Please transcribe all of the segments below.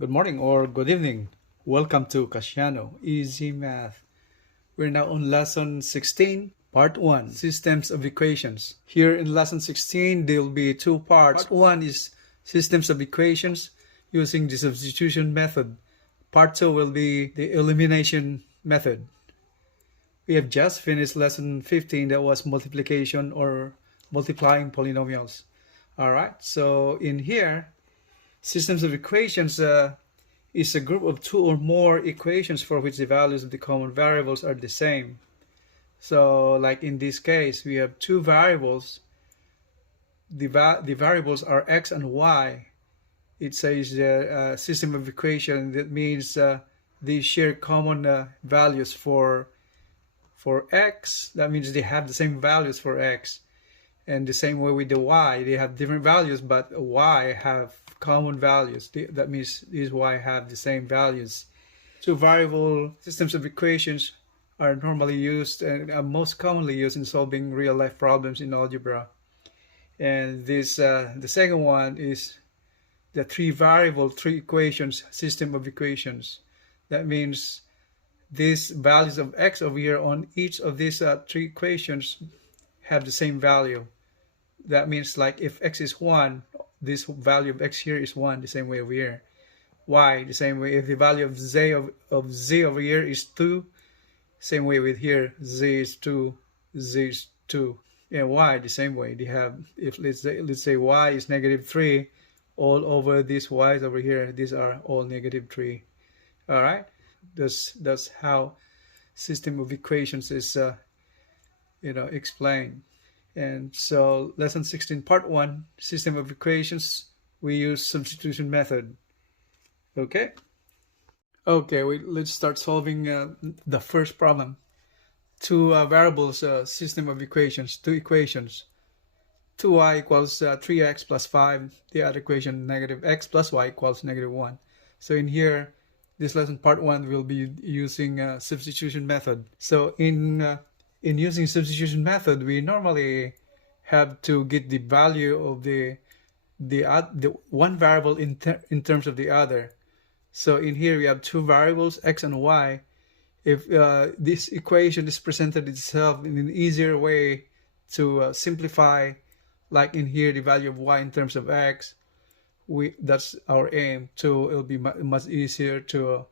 Good morning or good evening. Welcome to Kasyanno, EZMath. We're now on lesson 16, part 1, systems of equations. Here in lesson 16, there will be two parts. Part 1 is systems of equations using the substitution method. Part 2 will be the elimination method. We have just finished lesson 15, that was multiplication or multiplying polynomials. Alright, so in here, systems of equations is a group of two or more equations for which the values of the common variables are the same. So like in this case, we have two variables. The variables are x and y. It says the system of equation, that means they share common values for x. That means they have the same values for x. And the same way with the y, they have different values, but y have common values. That means these y have the same values. Two variable systems of equations are normally used and are most commonly used in solving real-life problems in algebra. And this the second one is the three equations system of equations. That means these values of x over here on each of these three equations have the same value. That means like if x is 1, this value of x here is 1, the same way over here. Y, the same way. If the value of z over here is 2, same way with here, z is 2, z is 2. And y, the same way. They have, if let's say y is -3, all over these y's over here, these are all -3. All right, that's how system of equations is explained. And so lesson 16 part 1, system of equations, we use substitution method. Okay, let's start solving the first problem. Two variables system of equations, two equations. 2y equals 3x plus 5. The other equation, -x plus y equals -1. So in here, this lesson part 1 will be using substitution method. So in using substitution method, we normally have to get the value of the one variable in terms of the other. So in here we have two variables, x and y. If this equation is presented itself in an easier way to simplify, like in here the value of y in terms of x, that's our aim. It'll be much easier to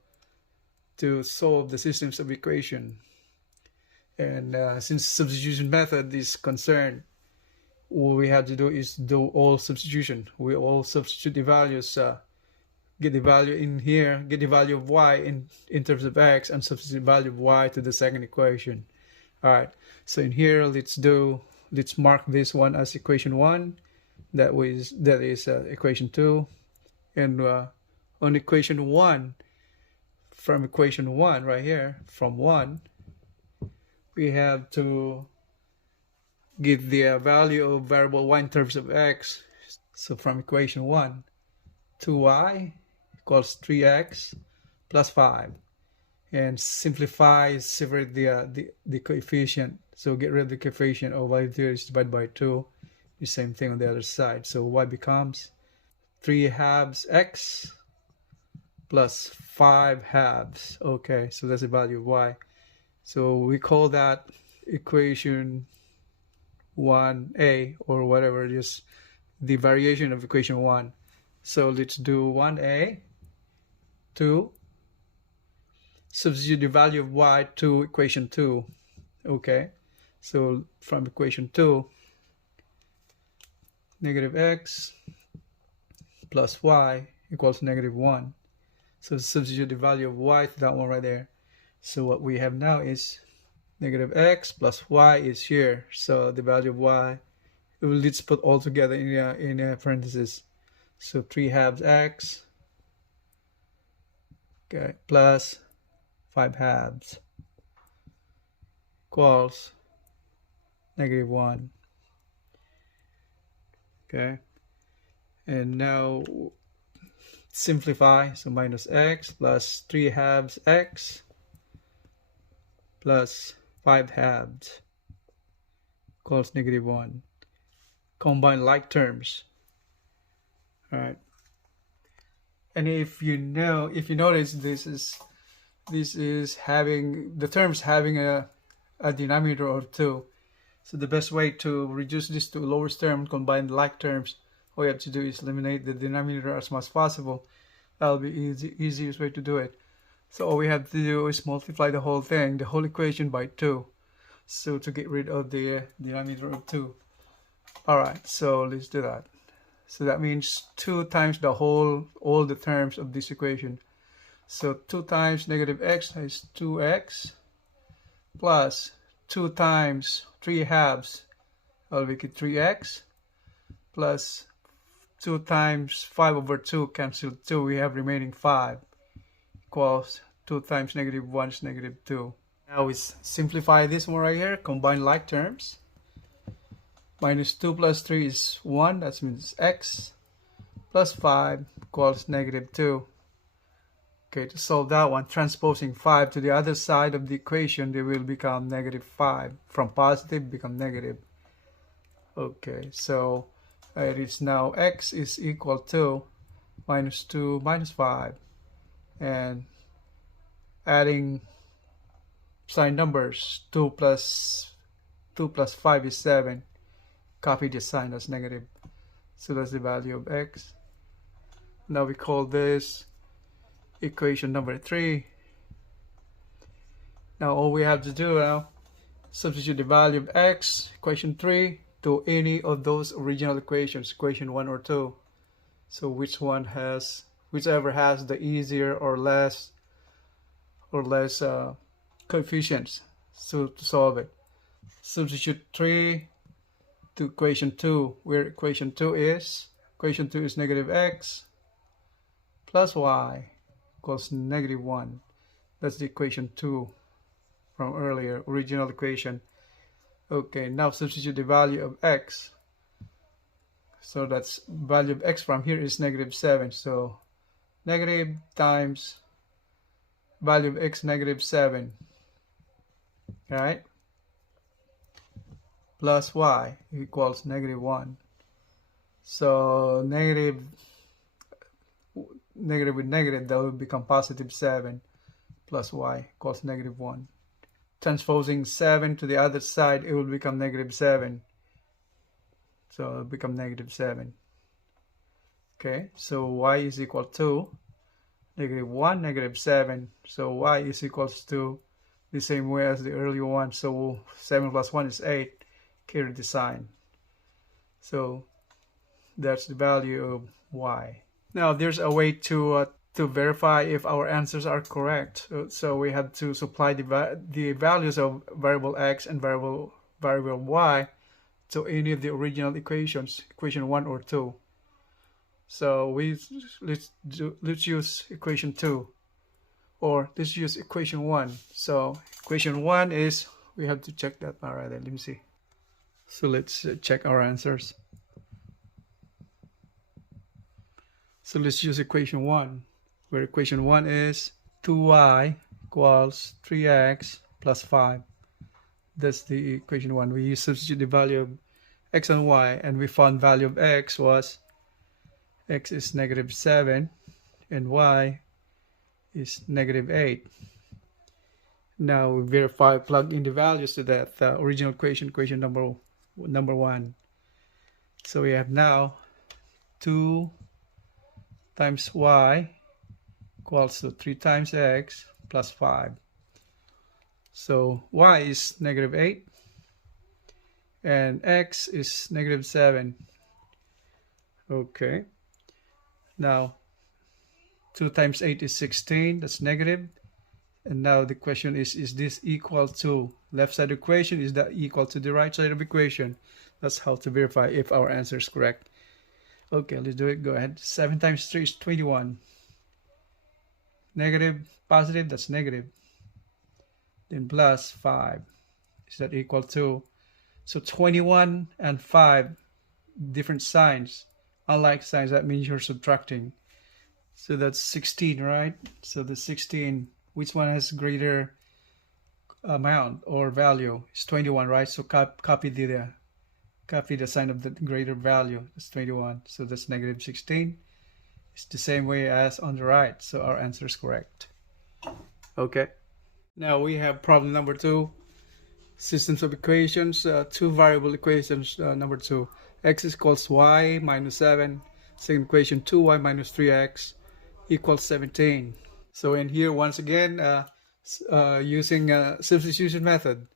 solve the systems of equation. And since substitution method is concerned, all we have to do is do all substitution. We all substitute the values, get the value in here, get the value of y in terms of x, and substitute the value of y to the second equation. All right, so in here, let's mark this one as equation 1. That is equation 2. And on equation 1, from equation 1 right here, from 1, we have to give the value of variable y in terms of x. So from equation 1, 2y equals 3x plus 5. And separate the coefficient. So get rid of the coefficient of y here is divided by 2. The same thing on the other side. So y becomes 3/2 x plus 5/2. Okay, so that's the value of y. So we call that equation 1a, or whatever it is, the variation of equation 1. So let's do 1a, 2, substitute the value of y to equation 2. Okay, so from equation 2, -x plus y equals -1. So substitute the value of y to that one right there. So what we have now is -x plus y is here. So the value of y, let's put all together in a parenthesis. So 3/2 x, okay, plus 5/2 equals -1. Okay, and now simplify. So minus x plus 3/2 x plus 5/2 equals -1. Combine like terms. All right. And if you notice, this is having the terms having a denominator of 2. So the best way to reduce this to lowest term, combine the like terms, all you have to do is eliminate the denominator as much as possible. That'll be easiest way to do it. So all we have to do is multiply the whole thing, the whole equation, by 2. So to get rid of the denominator of 2. Alright, so let's do that. So that means 2 times all the terms of this equation. So 2 times negative x is 2x, plus 2 times 3 halves, I'll make it 3x, plus 2 times 5 over 2, cancel 2, we have remaining 5, equals 2 times negative 1 is negative 2. Now we simplify this one right here, combine like terms. Minus 2 plus 3 is 1, that means x, plus 5 equals negative 2. Okay, to solve that one, transposing 5 to the other side of the equation, they will become negative 5. From positive, become negative. Okay, so it is now x is equal to minus 2 minus 5. And adding sign numbers, 2 plus 5 is 7. Copy the sign as negative. So that's the value of x. Now we call this equation number 3. Now all we have to do now, substitute the value of x, equation 3, to any of those original equations, equation 1 or 2. So whichever has the easier or less coefficients, so to solve it. Substitute 3 to equation 2, where equation 2 is negative x plus y equals negative 1. That's the equation 2 from earlier, original equation. Okay, now substitute the value of x. So that's value of x from here is negative 7. So negative times value of x, negative 7. Alright? Plus y equals negative 1. So negative with negative, that will become positive 7, plus y equals negative 1. Transposing 7 to the other side, it will become negative 7. So it will become negative 7. Okay, so y is equal to negative 1, negative 7. So y is equals to the same way as the earlier one. So 7 plus 1 is 8. Carry the sign. So that's the value of y. Now there's a way to verify if our answers are correct. So we have to supply the values of variable x and variable y to any of the original equations, equation 1 or 2. So let's use equation 2, or let's use equation 1. So equation 1 is, we have to check that. All right, let me see. So let's check our answers. So let's use equation 1, where equation 1 is 2y equals 3x plus 5. That's the equation 1. We substitute the value of x and y, and we found value of x was, x is negative 7 and y is negative 8. Now we verify, plug in the values to that original equation, equation number 1. So we have now 2 times y equals to 3 times x plus 5. So y is negative 8 and x is negative 7. Okay. Now 2 times 8 is 16. That's negative. And now the question is this equal to left side equation? Is that equal to the right side of equation? That's how to verify if our answer is correct. Okay, let's do it. Go ahead. 7 times 3 is 21. Negative, positive, that's negative. Then plus 5. Is that equal to? So 21 and 5, different signs. Unlike signs, that means you're subtracting. So that's 16, right? So the 16, which one has greater amount or value? It's 21, right? So copy the sign of the greater value. It's 21. So that's negative 16 It's the same way as on the right, so our answer is correct. Okay. Now we have problem number 2. Systems of equations, two variable equations. Number 2, x is equals y minus 7. Second equation, 2y minus 3x equals 17. So in here, once again, using substitution method,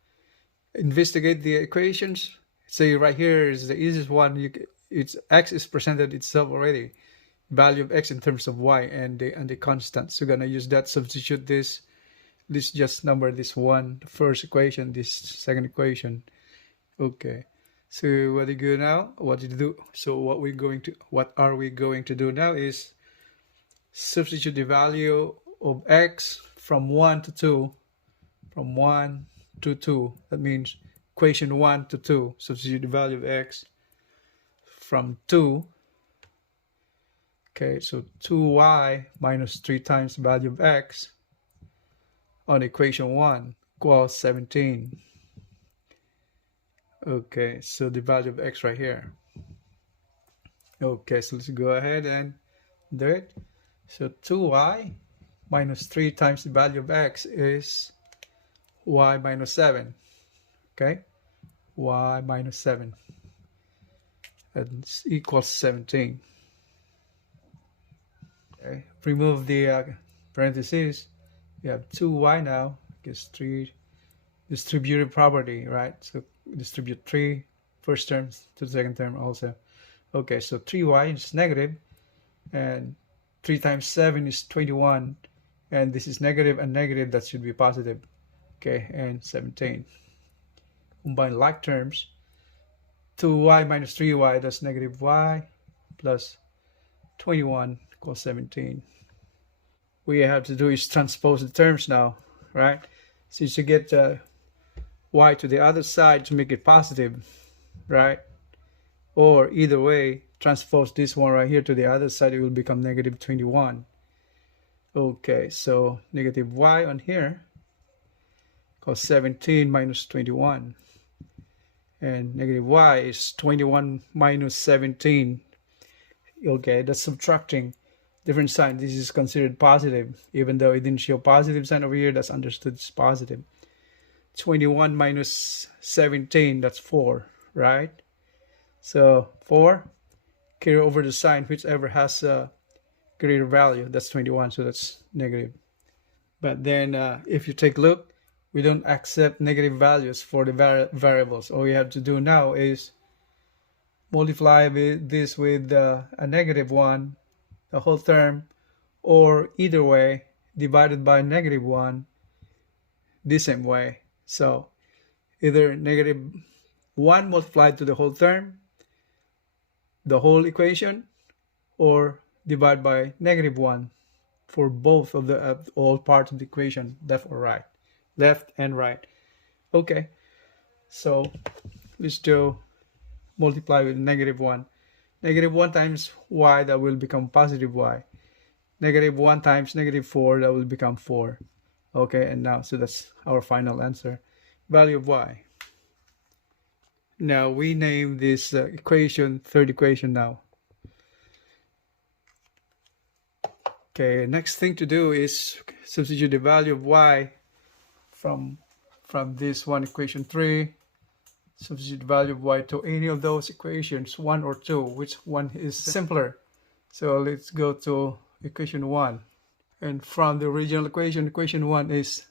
investigate the equations. Say right here is the easiest one. It's x is presented itself already, value of x in terms of y and the constant. So we're gonna use that, substitute this. This just number this one, the first equation, this second equation. Okay. So what do you do now? What do you do? So what are we going to do now is substitute the value of x from 1 to 2. From 1 to 2. That means equation 1 to 2. Substitute the value of x from 2. Okay, so 2y minus 3 times the value of x on equation 1 equals 17. Okay, so the value of x right here. Okay, so let's go ahead and do it. So 2y minus 3 times the value of x is y minus 7. Okay, y minus 7. And equals 17. Okay, remove the parentheses. You have 2y now, gets 3 distributive property, right? So distribute 3 first term to the second term also. Okay, so 3y is negative, and 3 times 7 is 21, and this is negative and negative, that should be positive. Okay, and 17. Combine like terms. 2y minus 3y, that's negative y, plus 21 equals 17. What you have to do is transpose the terms now, right? Since you get y to the other side to make it positive, right? Or either way, transpose this one right here to the other side, it will become negative 21. Okay, so negative y on here equals 17 minus 21. And negative y is 21 minus 17. Okay, that's subtracting. Different sign. This is considered positive. Even though it didn't show positive sign over here, that's understood as positive. 21 minus 17, that's 4, right? So 4, carry over the sign, whichever has a greater value. That's 21, so that's negative. But then if you take a look, we don't accept negative values for the variables. All we have to do now is multiply this with a negative 1, the whole term, or either way, divided by negative 1, the same way. So either negative 1 multiplied to the whole term, the whole equation, or divide by negative 1 for both of the all parts of the equation, left or right, left and right. Okay, so let's do multiply with negative 1. Negative 1 times y, that will become positive y. Negative 1 times negative 4, that will become 4. Okay, and now, so that's our final answer. Value of y. Now, we name this equation, third equation now. Okay, next thing to do is substitute the value of y from this one, equation 3. Substitute the value of y to any of those equations, 1 or 2. Which one is simpler? So let's go to equation 1. And from the original equation, equation 1 is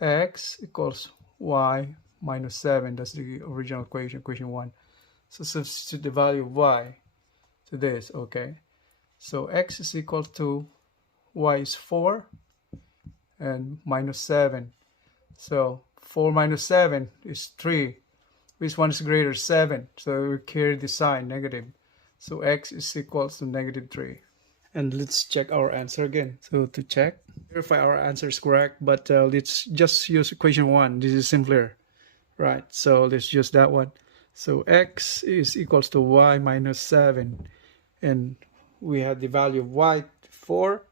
x equals y minus 7. That's the original equation, equation 1. So substitute the value of y to this, okay? So x is equal to, y is 4, and minus 7. So 4 minus 7 is 3. Which one is greater? 7. So we carry the sign, negative. So x is equal to negative 3. And let's check our answer again. So to check, verify our answer is correct, but let's just use equation 1. This is simpler, right? So let's use that one. So x is equals to y minus 7. And we have the value of y 4.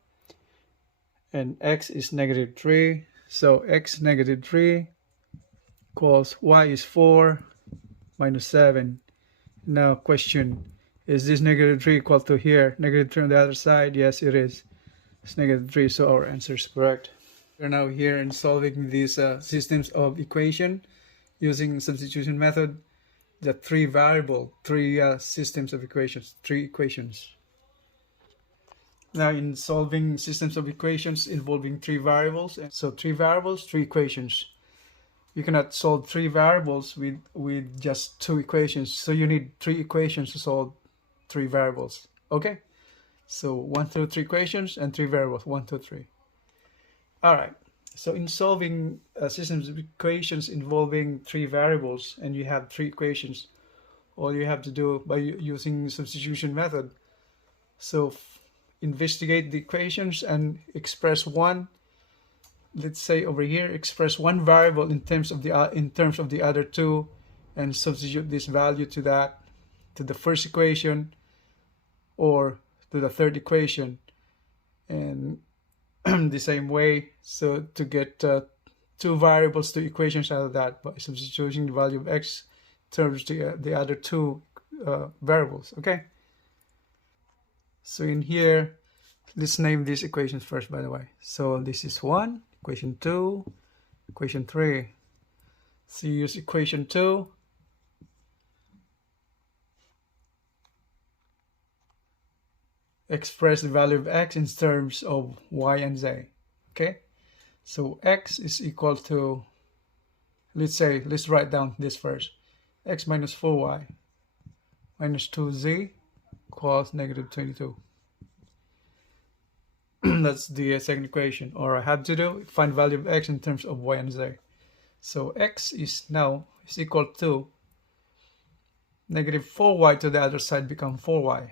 And x is negative 3. So x negative 3 equals y is 4 minus 7. Now question Is this negative 3 equal to here? Negative 3 on the other side? Yes, it is. It's negative 3, so our answer is correct. We're now here in solving these systems of equation using substitution method. The three systems of equations, 3 equations. Now in solving systems of equations involving 3 variables, so 3 variables, 3 equations. You cannot solve 3 variables with just 2 equations, so you need 3 equations to solve 3 variables. Okay, so 1 through 3 equations and 3 variables, 1, 2, 3. All right, so in solving systems of equations involving 3 variables and you have 3 equations, all you have to do by using substitution method, so investigate the equations and express one, let's say over here, express one variable in terms of the other 2, and substitute this value to the first equation or to the third equation, and the same way, so to get 2 variables, 2 equations out of that by substituting the value of x terms the other 2 variables. Okay, so in here, let's name these equations first, by the way. So this is 1, equation 2, equation 3. So you use equation 2. Express the value of x in terms of y and z. Okay, so x is equal to, let's write down this first. X minus 4y minus 2z equals negative 22. That's the second equation. Or I have to do find value of x in terms of y and z. So x is equal to negative 4y to the other side become 4y.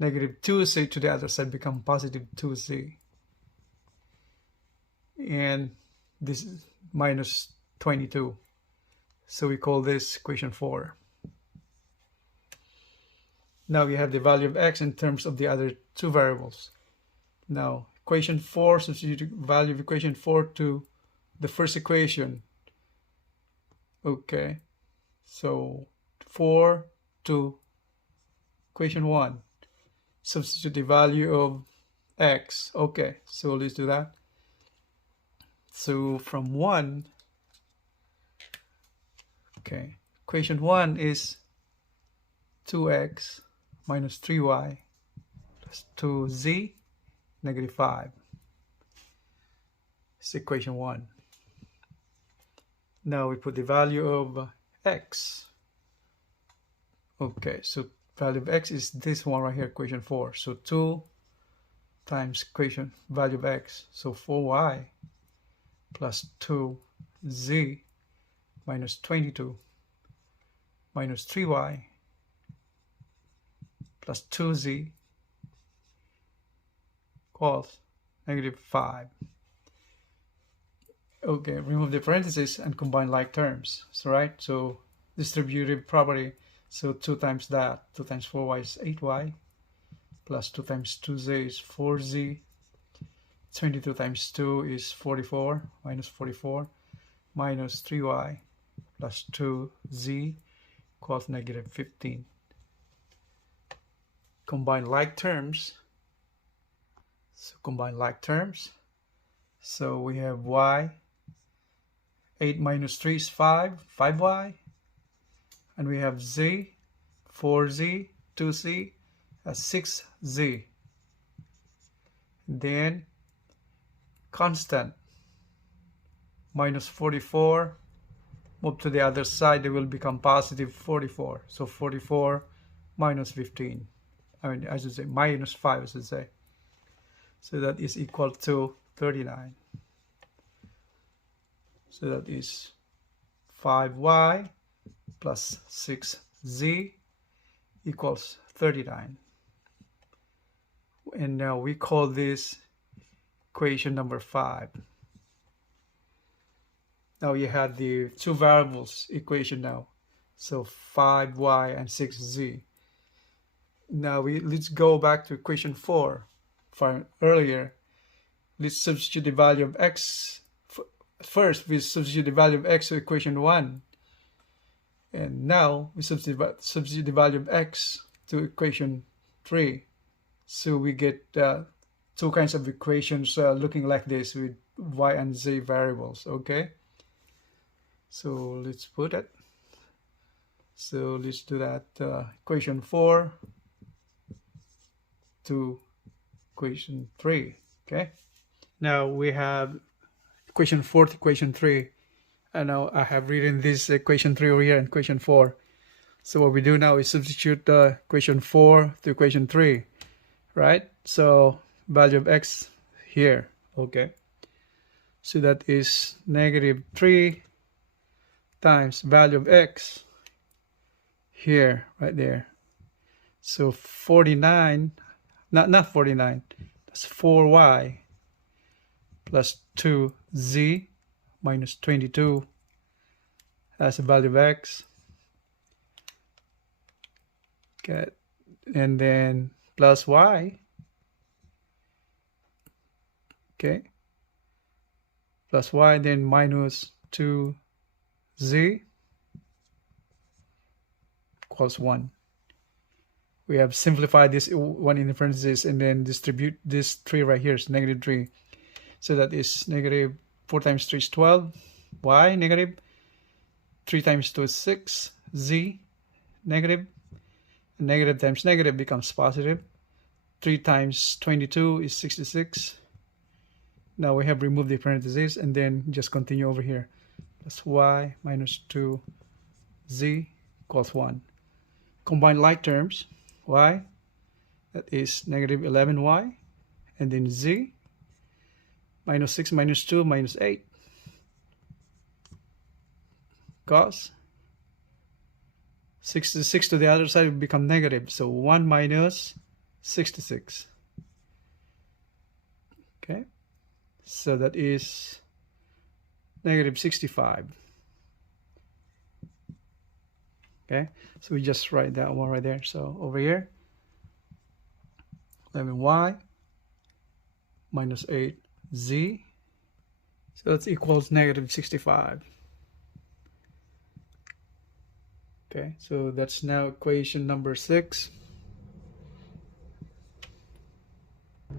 Negative 2z to the other side become positive 2z. And this is minus 22. So we call this equation 4. Now we have the value of x in terms of the other 2 variables. Now equation 4, substitute the value of equation 4 to the first equation. Okay, so 4 to equation 1. Substitute the value of x. Okay, so let's do that. So from 1, okay, equation 1 is 2x minus 3y plus 2z negative 5. It's equation 1. Now we put the value of x. Okay, so value of x is this one right here, equation 4. So 2 times equation value of x, so 4y plus 2z minus 22 minus 3y plus 2z equals negative 5. Okay, remove the parentheses and combine like terms. So right, so distributive property. So 2 times that, 2 times 4y is 8y, plus 2 times 2z is 4z, 22 times 2 is 44, minus 3y, plus 2z equals negative 15. Combine like terms. So combine like terms. So we have y, 8 minus 3 is 5y. And we have z, 4z, 2z, 6z. Then constant, minus 44, move to the other side, it will become positive 44. So 44 minus 15. I should say minus 5, I should say. So that is equal to 39. So that is 5y plus 6z equals 39. And now we call this equation number 5. Now you have the 2 variables equation now. So 5y and 6z. Now let's go back to equation 4 from earlier. Let's substitute the value of x. First, we substitute the value of x to equation 1. And now we substitute the value of x to equation 3. So we get two kinds of equations looking like this with y and z variables. Okay, so let's put it. So let's do that. Equation 4 to equation 3. Okay, now we have equation 4 to equation 3. And now I have written this equation 3 over here and equation 4. So what we do now is substitute equation 4 to equation 3, right? So value of x here. Okay, so that is -3 times value of x here, right there. So 49, not 49, that's 4y plus 2z minus 22 as the value of x. Okay, and then plus y. Okay, plus y, then minus 2z equals 1. We have simplified this 1 in the parentheses and then distribute this 3 right here. It's -3. So that is -4 times 3 is 12. Y negative. 3 times 2 is 6. Z negative. Negative times negative becomes positive. 3 times 22 is 66. Now we have removed the parentheses and then just continue over here. Plus y minus 2z equals 1. Combine like terms. Y, that is -11y, and then z, minus 6 minus 2 minus 8, cos 66 to the other side will become negative, so 1 minus 66. Okay, so that is -65. Okay, so we just write that one right there. So over here, 11y minus 8z, so that equals -65. Okay, so that's now equation number 6.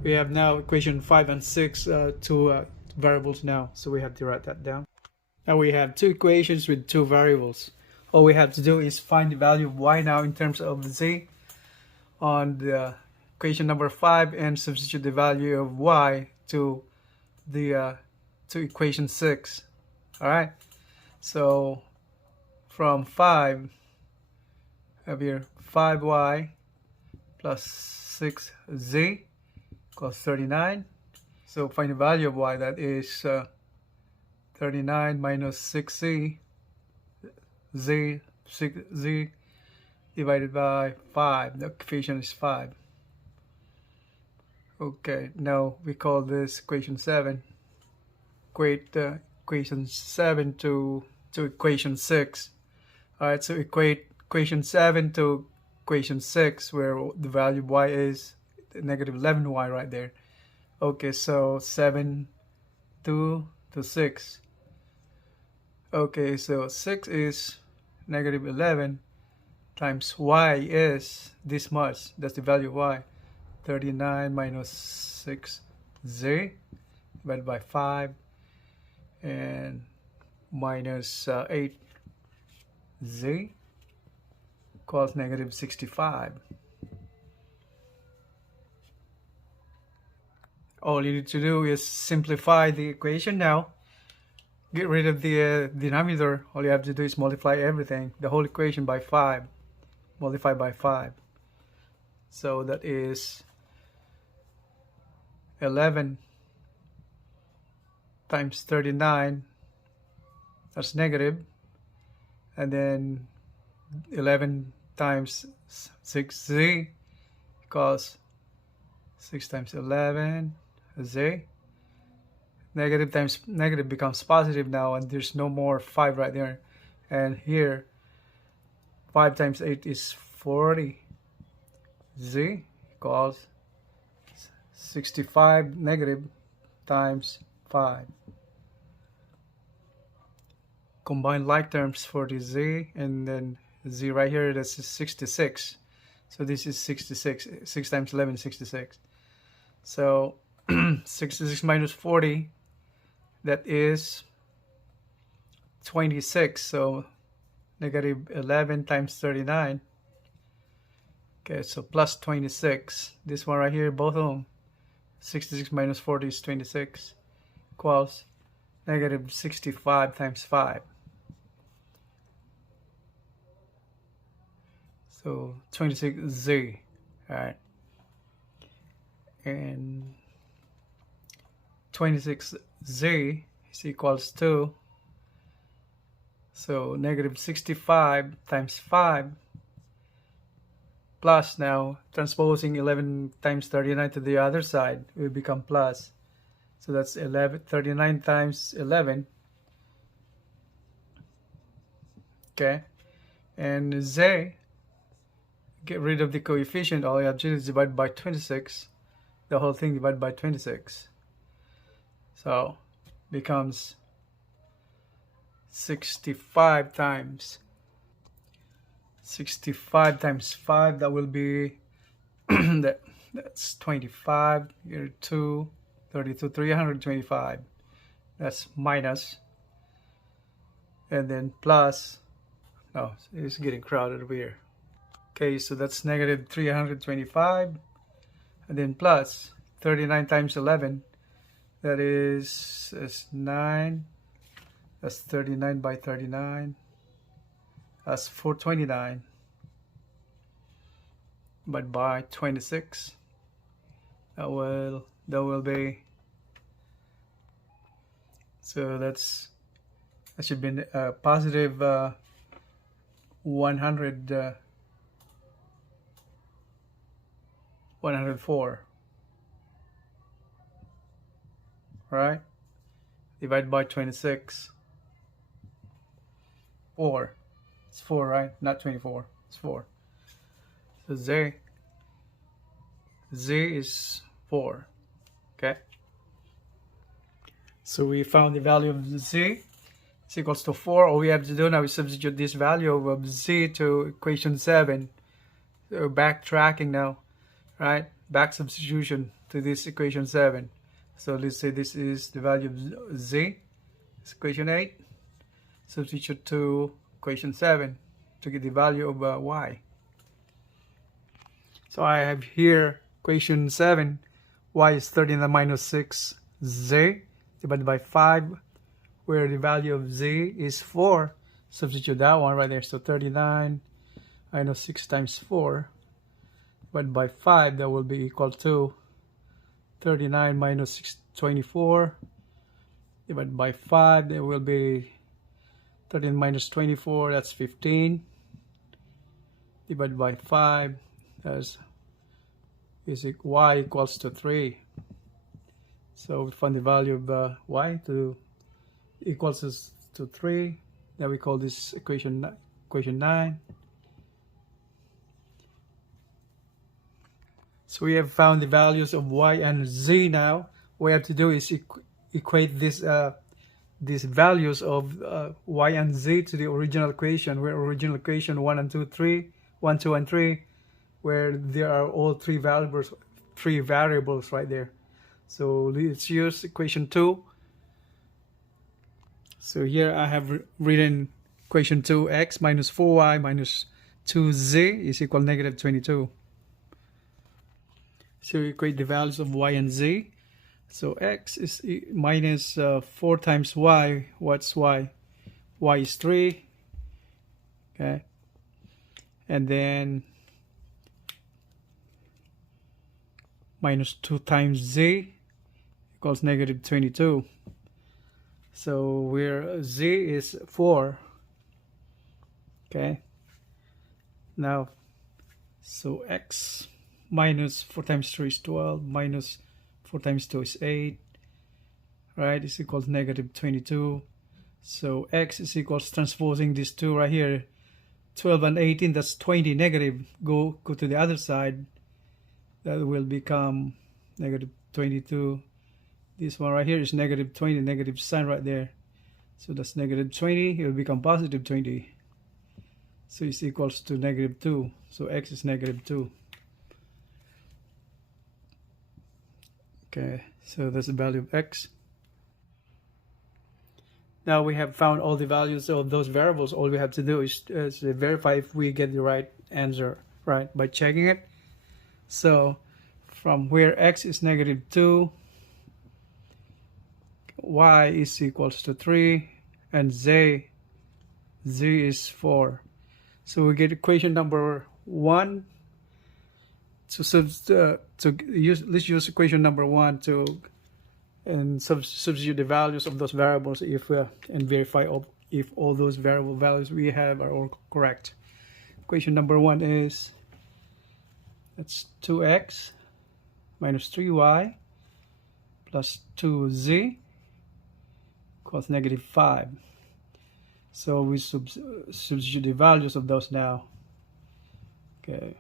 We have now equation 5 and 6, two variables now, so we have to write that down. Now we have two equations with two variables. All we have to do is find the value of y now in terms of z on the equation number 5 and substitute the value of y to the to equation 6. All right, so from 5, have here 5y plus 6z equals 39. So find the value of y, that is 39 minus 6z, z divided by 5. The coefficient is 5. Okay, now we call this equation 7. Equate equation 7 to equation 6. Alright, so equate equation 7 to equation 6, where the value of y is -11y right there. Okay, so 7 to 6. Okay, so 6 is -11 times y is this much. That's the value of y. 39 minus 6z divided by 5 and minus 8z equals -65. All you need to do is simplify the equation now. Get rid of the denominator. All you have to do is multiply everything, the whole equation, by 5. Multiply by 5. So that is 11 times 39. That's negative. And then 11 times 6z equals 6 times 11 z. Negative times negative becomes positive now, and there's no more 5 right there. And here 5 times 8 is 40. Z equals 65 negative times 5. combine like terms for the z, and then z right here, that's 66. So this is 66. 6 times 11 is 66. So 66 minus 40, that is 26. So negative 11 times 39. Okay, so plus 26. This one right here, both of them. 66 minus 40 is 26. Equals negative 65 times 5. So 26z, alright. And 26z is equals to, so negative 65 times 5 plus, now transposing 11 times 39 to the other side will become plus. So that's 39 times 11. Okay. And z, get rid of the coefficient, all you have to do is divide by 26. The whole thing divided by 26. So becomes 65 times 5, that will be that's 25, here 2, 32, 325. That's minus, and then plus, oh, it's getting crowded over here. Okay, so that's negative 325, and then plus 39 times 11, that is 9, that's 39 by 39, that's 429, but by 26, that will be, so that should be positive 104, right? Divided by 26, 4. It's 4, right? Not 24. It's 4. So z is 4. Okay. So we found the value of z is equals to 4. All we have to do now is substitute this value of z to equation 7. So backtracking now, right? Back substitution to this equation 7. So let's say this is the value of z. It's equation 8. Substitute to equation 7 to get the value of y. So I have here equation 7. Y is 39 minus 6z divided by 5, where the value of z is 4. Substitute that one right there. So 39 minus 6 times 4 divided by 5, that will be equal to 39 minus 6, 24, divided by 5, that will be 13 minus 24, that's 15, divided by 5, that's y equals to 3. So we find the value of y to equals to 3. Then we call this equation 9. So we have found the values of y and z. Now what we have to do is equate this these values of y and z to the original equation, where original equation 1 and 2, 3, 1, 2, and 3, where there are all three variables right there. So let's use equation 2. So here I have written equation 2, x minus 4y minus 2z is equal negative 22. So we equate the values of y and z. So x is minus 4 times y. What's y? Y is 3. Okay. And then minus 2 times z equals negative 22. So where z is 4. Okay. Now, so x minus 4 times 3 is 12, minus 4 times 2 is 8, right? Is equals negative 22. So x is equals, transposing these two right here, 12 and 18, that's 20 negative. Go to the other side, that will become negative 22. This one right here is negative 20, negative sign right there. So that's negative 20. It will become positive 20. So it's equals to negative 2. So x is negative 2. Okay, so that's the value of x. Now we have found all the values of those variables. All we have to do is verify if we get the right answer, right, by checking it. So from where x is negative 2, y is equals to 3, and z is 4. So we get equation number 1. Let's use equation number 1 and substitute the values of those variables and verify if all those variable values we have are all correct. Equation number 1 is, that's 2x minus 3y plus 2z equals negative 5. So we substitute the values of those now. Okay,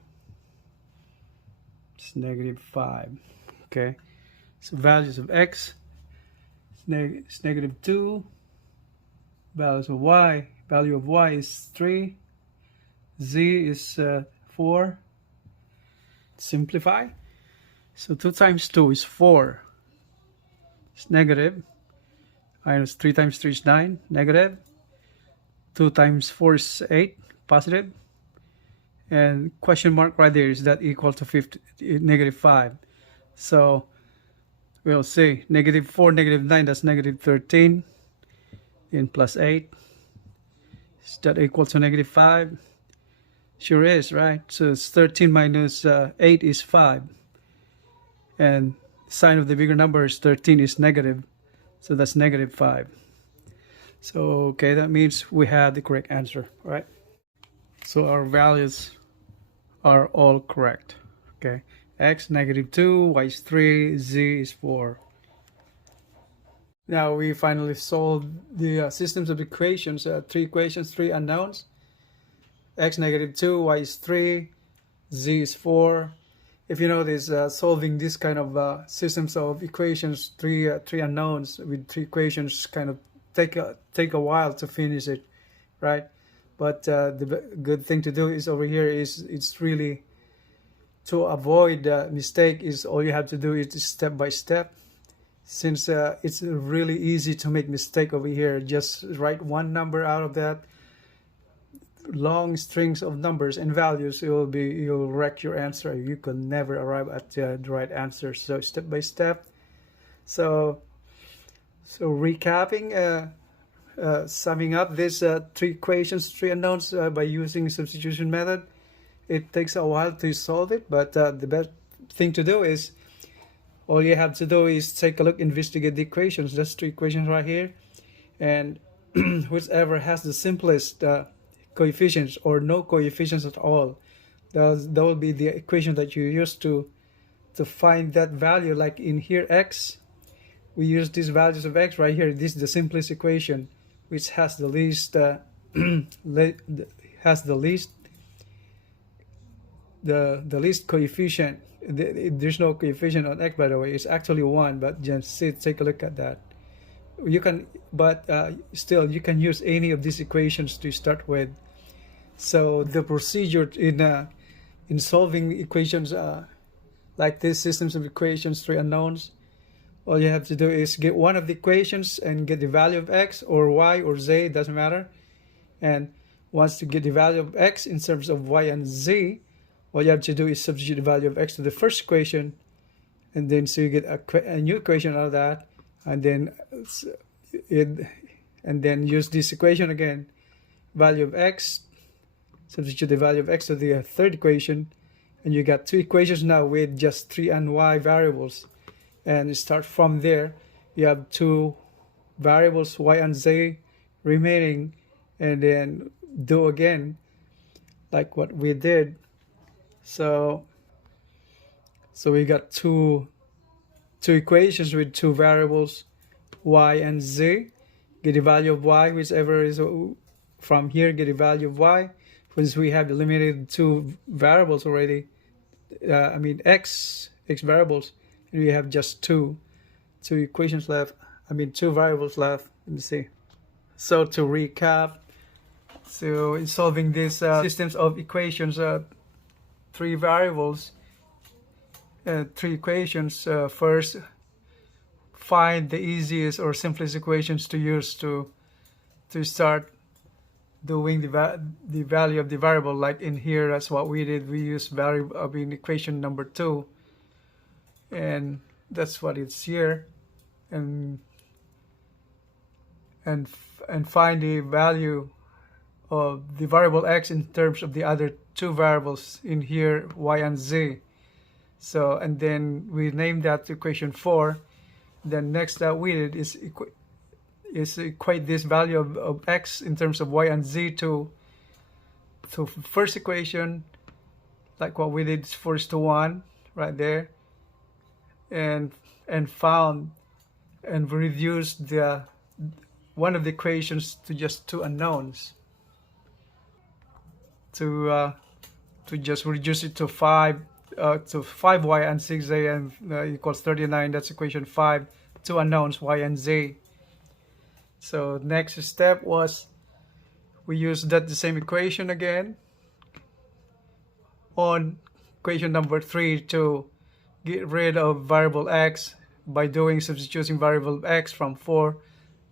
it's negative 5. Okay, so values of x is negative 2. Values of y, value of y is 3. Z is 4. Simplify. So 2 times 2 is 4. It's negative. Minus 3 times 3 is 9. Negative. 2 times 4 is 8. Positive. And question mark right there, is that equal to negative 5? So we'll see. Negative 4, negative 9, that's negative 13. And plus 8. Is that equal to negative 5? Sure is, right? So it's 13 minus 8 is 5. And sign of the bigger number is 13 is negative. So that's negative 5. So, okay, that means we have the correct answer, right? So our values are all correct. Okay, x negative 2, y is 3, z is 4. Now we finally solved the systems of equations, 3 equations, 3 unknowns. X negative 2, y is 3, z is 4. If you notice, solving this kind of systems of equations, three unknowns with 3 equations, kind of take a while to finish it, right? But the good thing to do is over here is it's really to avoid mistake. Is all you have to do is step by step. Since it's really easy to make mistake over here, just write one number out of that long strings of numbers and values. You'll wreck your answer. You can never arrive at the right answer. So step by step. So recapping, summing up these 3 equations, 3 unknowns by using substitution method. It takes a while to solve it, but the best thing to do is all you have to do is take a look, investigate the equations. That's 3 equations right here, and whichever has the simplest coefficients or no coefficients at all, that will be the equation that you use to find that value. Like in here, x, we use these values of x right here. This is the simplest equation, which has the least least coefficient. There's no coefficient on x, by the way. It's actually 1, but just take a look at that. You can, but still you can use any of these equations to start with. So the procedure in solving equations like these systems of equations, 3 unknowns, all you have to do is get one of the equations and get the value of x or y or z, it doesn't matter. And once you get the value of x in terms of y and z, all you have to do is substitute the value of x to the first equation, and then so you get a new equation out of that, and then use this equation again, value of x, substitute the value of x to the third equation, and you got 2 equations now with just 3 and y variables. And start from there. You have 2 variables, y and z, remaining, and then do again like what we did. So we got two equations with 2 variables, y and z. Get the value of y, whichever is from here. Get the value of y. Since we have eliminated 2 variables already, x variables, and we have just two equations left. 2 variables left. Let me see. So to recap, so in solving these systems of equations, three variables, three equations, first find the easiest or simplest equations to use to start doing the value of the variable. Like in here, that's what we did. We used variable in equation number 2, and that's what it's here, and find the value of the variable x in terms of the other two variables in here, y and z. So, and then we named that equation 4. Then next that we did is equate this value of x in terms of y and z to first equation, like what we did, 4:1 right there, and found and reduced the one of the equations to just two unknowns, to just reduce it to 5 to 5y and 6z and equals 39. That's equation 5, two unknowns, y and z. So next step was we used the same equation again on equation number 3 to get rid of variable x by substituting variable x from 4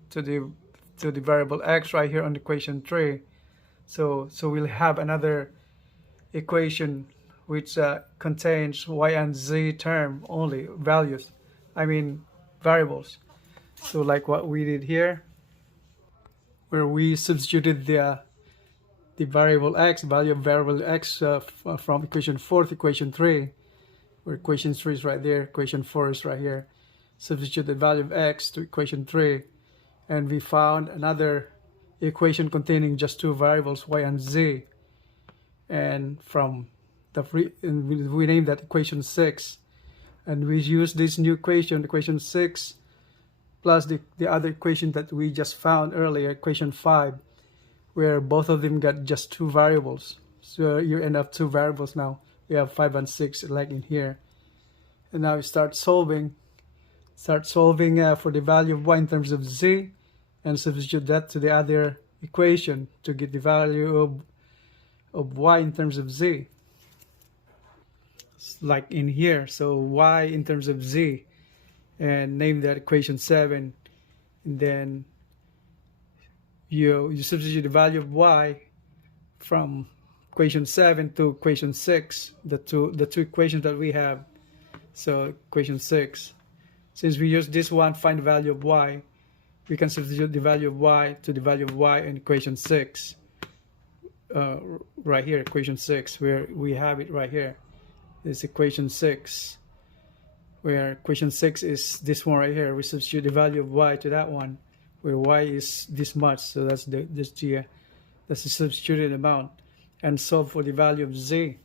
to the variable x right here on equation 3. So we'll have another equation which contains y and z term only, variables. So like what we did here, where we substituted the variable x, value of variable x from equation 4 to equation 3, where equation 3 is right there, equation 4 is right here. Substitute the value of x to equation 3, and we found another equation containing just two variables, y and z. And from we named that equation 6, and we use this new equation 6, plus the other equation that we just found earlier, equation 5, where both of them got just two variables. So you end up two variables now. We have 5 and 6 like in here. And now we start solving for the value of y in terms of z, and substitute that to the other equation to get the value of y in terms of z. Like in here, so y in terms of z, and name that equation 7, and then you substitute the value of y from equation 7 to equation 6, the two equations that we have. So equation 6, since we use this one, find the value of y, we can substitute the value of y to the value of y in equation 6, right here, equation 6, where we have it right here. This equation 6, where equation 6 is this one right here. We substitute the value of y to that one, where y is this much, so that's the substituted amount, and solve for the value of z.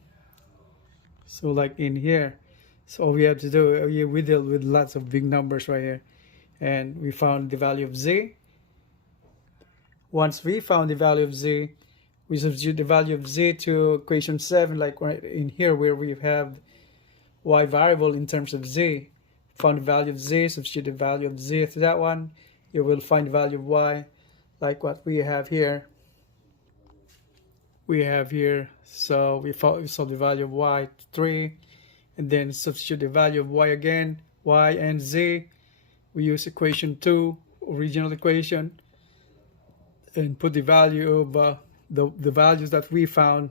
So like in here, so all we have to do, we deal with lots of big numbers right here, and we found the value of z. Once we found the value of z, we substitute the value of z to equation 7, like right in here, where we have y variable in terms of z. Found the value of z, substitute the value of z to that one, you will find the value of y, like what we have here. So we solve the value of y to 3, and then substitute the value of y again, y and z. We use equation 2, original equation, and put the value of the values that we found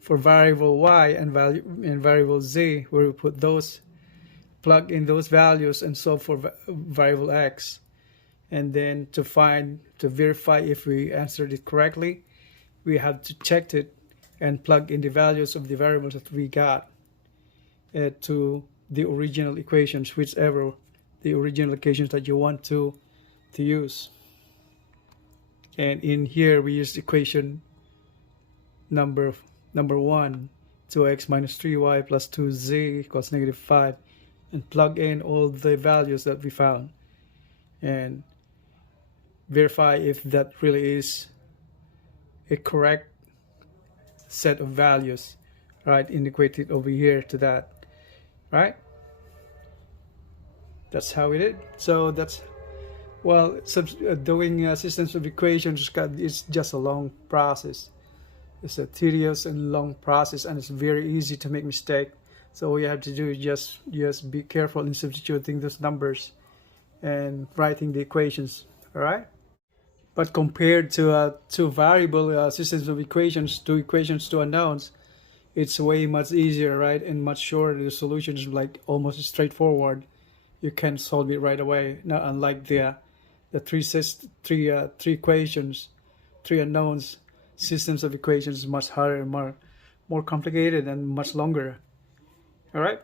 for variable y and variable z, where we put those, plug in those values, and solve for variable x. And then to verify if we answered it correctly, we have to check it and plug in the values of the variables that we got to the original equations, whichever the original equations that you want to use. And in here we use equation number 1, 2x minus 3y plus 2z equals -5, and plug in all the values that we found and verify if that really is a correct set of values, right? And equate it over here to that, right? That's how we did. So that's Well, doing systems of equations is just a long process. It's a tedious and long process, and it's very easy to make mistake. So all you have to do is just be careful in substituting those numbers and writing the equations. All right. But compared to two variable systems of equations, two equations, two unknowns, it's way much easier, right? And much shorter. The solution is like almost straightforward. You can solve it right away. Not unlike the three equations, three unknowns, systems of equations is much harder, more complicated, and much longer. All right.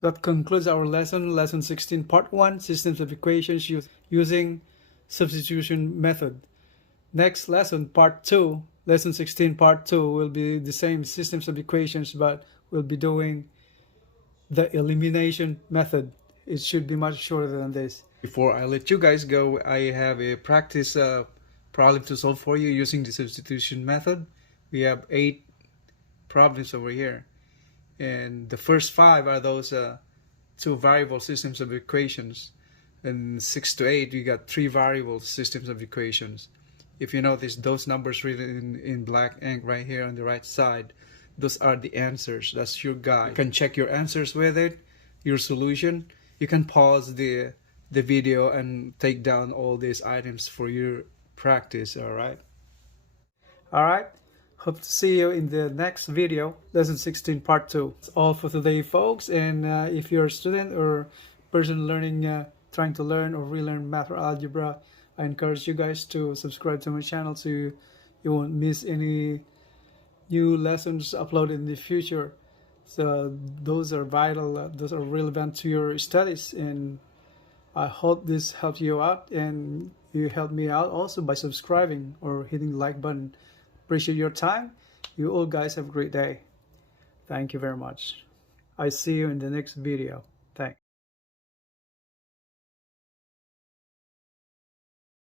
That concludes our lesson 16, part 1, systems of equations using substitution method. Next lesson, part 2, lesson 16, part 2 will be the same systems of equations, but we'll be doing the elimination method. It should be much shorter than this. Before I let you guys go, I have a practice problem to solve for you using the substitution method. We have 8 problems over here. And the first 5 are those two variable systems of equations. And 6 to 8, we got 3 variable systems of equations. If you notice, those numbers written in black ink right here on the right side, those are the answers. That's your guide. You can check your answers with it, your solution. You can pause the video and take down all these items for your practice. All right. Hope to see you in the next video, lesson 16, part 2. That's all for today, folks. And if you're a student or person learning, trying to learn or relearn math or algebra, I encourage you guys to subscribe to my channel so you won't miss any new lessons uploaded in the future. So those are vital, those are relevant to your studies, and I hope this helps you out, and you help me out also by subscribing or hitting the like button. Appreciate your time. You all guys have a great day. Thank you very much. I see you in the next video.